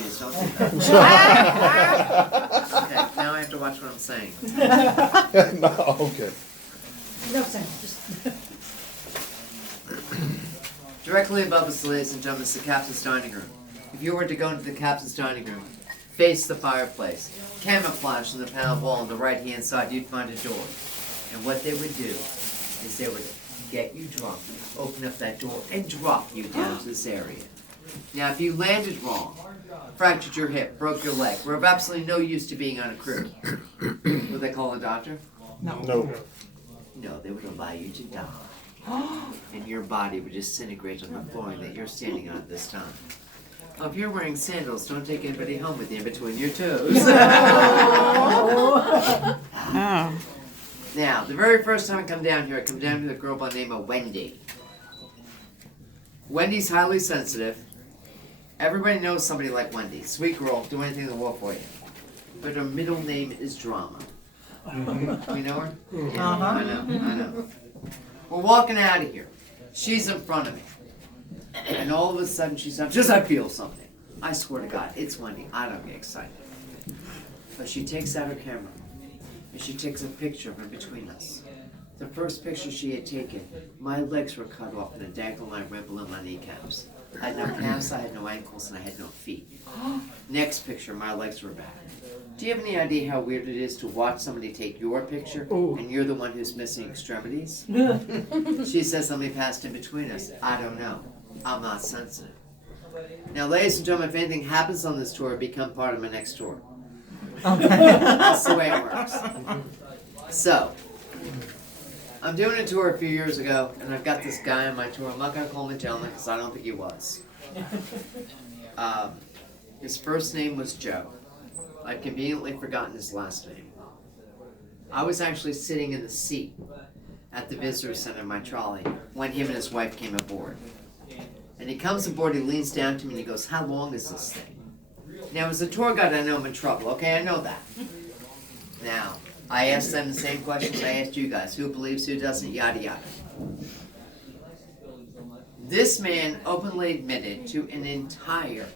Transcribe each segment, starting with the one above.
Jeez, don't do that. Okay, now I have to watch what I'm saying. No, okay. No, Sam, just. Directly above us, ladies and gentlemen, is the captain's dining room. If you were to go into the captain's dining room, face the fireplace, camouflage in the panel wall on the right-hand side, you'd find a door. And what they would do is they would get you drunk, open up that door, and drop you down to this area. Now, if you landed wrong, fractured your hip, broke your leg, were of absolutely no use to being on a crew, would they call a doctor? No. No, they would allow you to die. And your body would disintegrate on the flooring that you're standing on at this time. Well, if you're wearing sandals, don't take anybody home with you in between your toes. Now, the very first time I come down here, I come down to a girl by the name of Wendy. Wendy's highly sensitive. Everybody knows somebody like Wendy. Sweet girl, do anything in the world for you. But her middle name is Drama. You know her? Yeah, I know. We're walking out of here. She's in front of me. And all of a sudden she says, just I feel something. I swear to God, it's Wendy. I don't get excited. But she takes out her camera. And she takes a picture of in between us. The first picture she had taken, my legs were cut off and a dagger line ran below my kneecaps. I had no calves, I had no ankles, and I had no feet. Next picture, my legs were back. Do you have any idea how weird it is to watch somebody take your picture and you're the one who's missing extremities? She says something passed in between us. I don't know. I'm not sensitive. Now, ladies and gentlemen, if anything happens on this tour, become part of my next tour. That's the way it works. So, I'm doing a tour a few years ago, and I've got this guy on my tour. I'm not going to call him a gentleman because I don't think he was. His first name was Joe. I've conveniently forgotten his last name. I was actually sitting in the seat at the visitor center in my trolley when him and his wife came aboard. And he comes aboard, he leans down to me and he goes, how long is this thing? Now, as a tour guide, I know I'm in trouble. Okay, I know that. Now, I asked them the same questions I asked you guys. Who believes, who doesn't, yada yada. This man openly admitted to an entire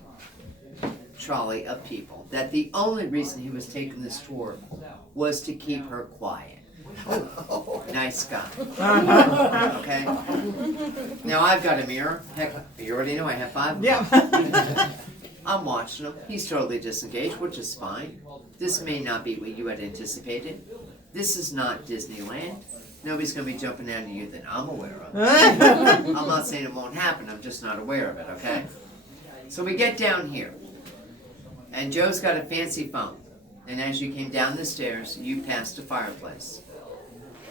trolley of people that the only reason he was taking this tour was to keep her quiet. Nice guy. Okay? Now, I've got a mirror. Heck, you already know I have 5 of them. Yeah. I'm watching him. He's totally disengaged, which is fine. This may not be what you had anticipated. This is not Disneyland. Nobody's going to be jumping out at you that I'm aware of. I'm not saying it won't happen. I'm just not aware of it, okay? So we get down here. And Joe's got a fancy phone. And as you came down the stairs, you passed a fireplace.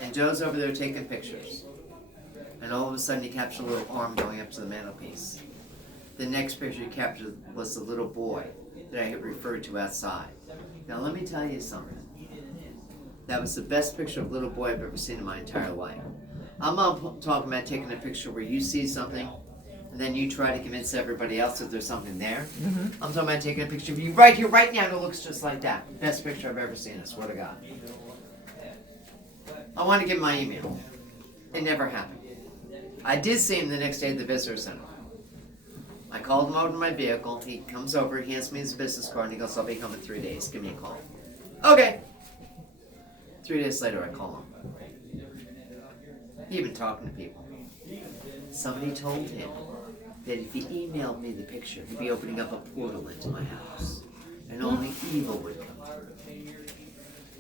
And Joe's over there taking pictures. And all of a sudden, he captured a little arm going up to the mantelpiece. The next picture he captured was the little boy that I had referred to outside. Now let me tell you something. That was the best picture of a little boy I've ever seen in my entire life. I'm not talking about taking a picture where you see something and then you try to convince everybody else that there's something there. I'm talking about taking a picture of you right here, right now, and it looks just like that. Best picture I've ever seen, I swear to God. I want to give my email. It never happened. I did see him the next day at the visitor center. I called him over to my vehicle. He comes over, he hands me his business card, and he goes, I'll be home in 3 days. Give me a call. Okay. 3 days later, I call him. He had been talking to people. Somebody told him that if he emailed me the picture, he'd be opening up a portal into my house. And only evil would come through.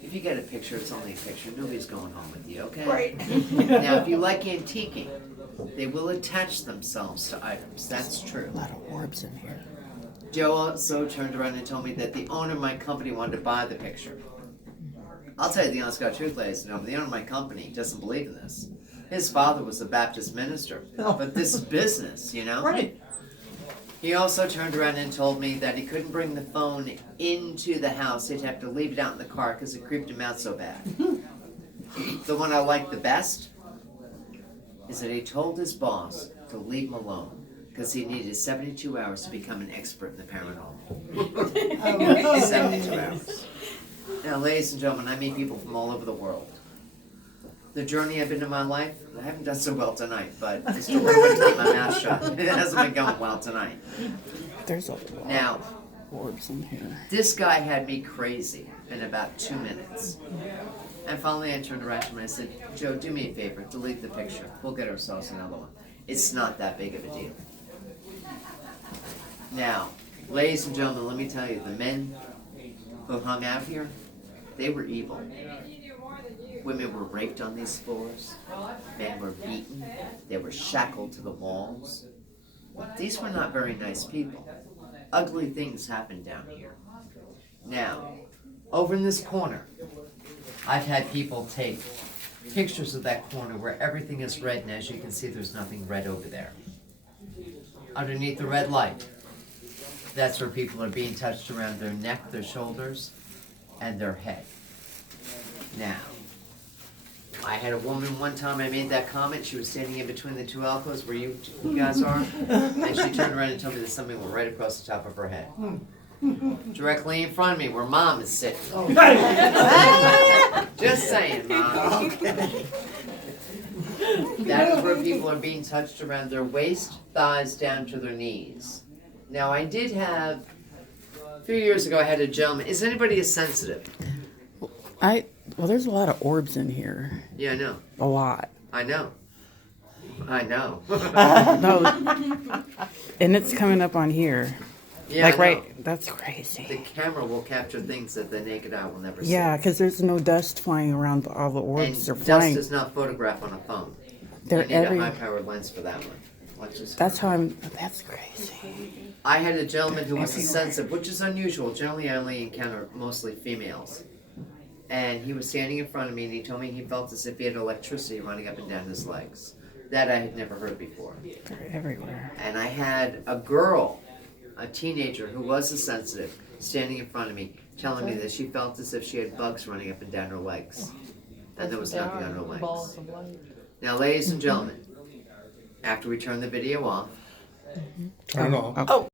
If you get a picture, it's only a picture. Nobody's going home with you, okay? Right. Now, if you like antiquing, they will attach themselves to items. That's true. A lot of orbs in here. Joe also turned around and told me that the owner of my company wanted to buy the picture. I'll tell you the honest God truth, ladies and gentlemen. The owner of my company doesn't believe in this. His father was a Baptist minister. But this is business, you know? Right. He also turned around and told me that he couldn't bring the phone into the house. He'd have to leave it out in the car because it creeped him out so bad. The one I liked the best is that he told his boss to leave him alone because he needed 72 hours to become an expert in the paranormal. 72 hours. Now, ladies and gentlemen, I meet people from all over the world. The journey I've been in my life, I haven't done so well tonight, but I still know when to keep my mouth shut. It hasn't been going well tonight. There's a lot. Now, orbs in here. This guy had me crazy in about 2 minutes. And finally I turned around to him and I said, Joe, do me a favor, delete the picture. We'll get ourselves another one. It's not that big of a deal. Now, ladies and gentlemen, let me tell you, the men who hung out here, they were evil. Women were raped on these floors. Men were beaten. They were shackled to the walls. These were not very nice people. Ugly things happened down here. Now, over in this corner, I've had people take pictures of that corner where everything is red, and as you can see, there's nothing red over there. Underneath the red light, that's where people are being touched around their neck, their shoulders, and their head. Now, I had a woman one time, I made that comment, she was standing in between the two alcoves where you guys are, and she turned around and told me that something went right across the top of her head. Directly in front of me where Mom is sitting. Just saying, Mom. That is where people are being touched around their waist, thighs, down to their knees. Now, I did have, a few years ago, I had a gentleman, is anybody as sensitive? Well, there's a lot of orbs in here. Yeah, I know. A lot. I know. No. And it's coming up on here. Yeah, Like, I know. right, that's crazy. The camera will capture things that the naked eye will never see. Yeah, because there's no dust flying around all the And orbs. They're dust flying. does not photograph on a phone. They're You need every. a high-powered lens for that one. Watch this. That's how I'm. That's crazy. I had a gentleman who was sensitive, which is unusual. Generally, I only encounter mostly females. And he was standing in front of me, and he told me he felt as if he had electricity running up and down his legs. That I had never heard before. They're everywhere. And I had a girl, a teenager who was a sensitive, standing in front of me, telling me that she felt as if she had bugs running up and down her legs. And there was nothing on her legs. Now, ladies and gentlemen, after we turn the video off, Turn it off. Oh.